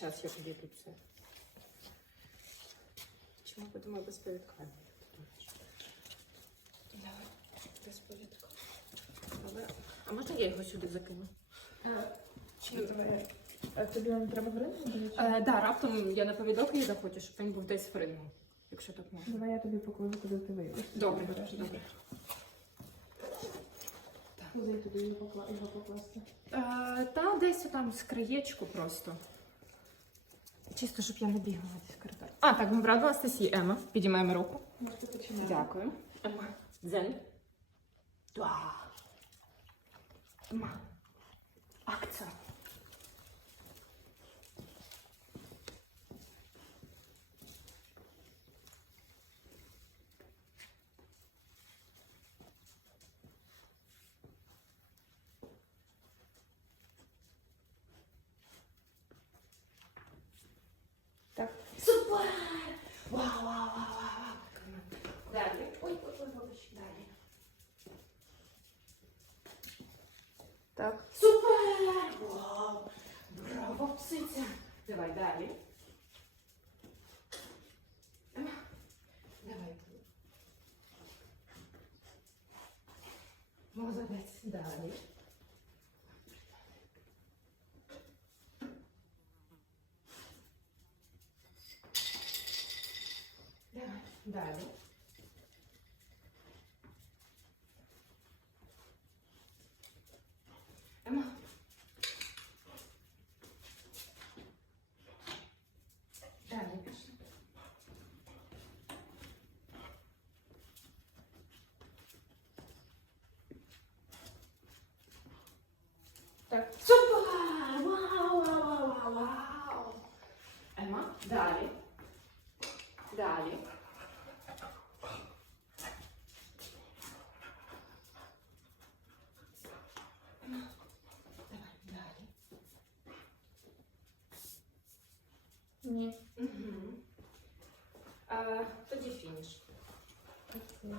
Зараз я тобі тут. Чи ми будемо без повідка? Давай, без повідка. Але... А можна я його сюди закину? Чи. А тобі не треба грити? Е, да, раптом я на повідок її захочу, щоб він був десь в рингу, якщо так можна. Давай я тобі покладу, куди ти вийдеш. Добре, Обережно. добре. Куди тобі його покла- його покласти? Е, та десь там з краєчку просто. Чисто, щоб я не бігала в коридор. А, так, ми раду Анастасії. Ема, підіймаємо руку. Можете починати. Дякую. Ема. Дзен. Два. Ема. Акція. Вау, вау, вау, вау, вау. Далі. Ой, ой, ой, вибач, далі. Так. Супер! Вау! Браво, псиця! Давай далі. Ема, Давай. Молодець. Далі. Далі. Ема. Далі пішли. Далі. Далі. Ема, давай, далі. Ні. Угу. А, тоді фініш. Окей.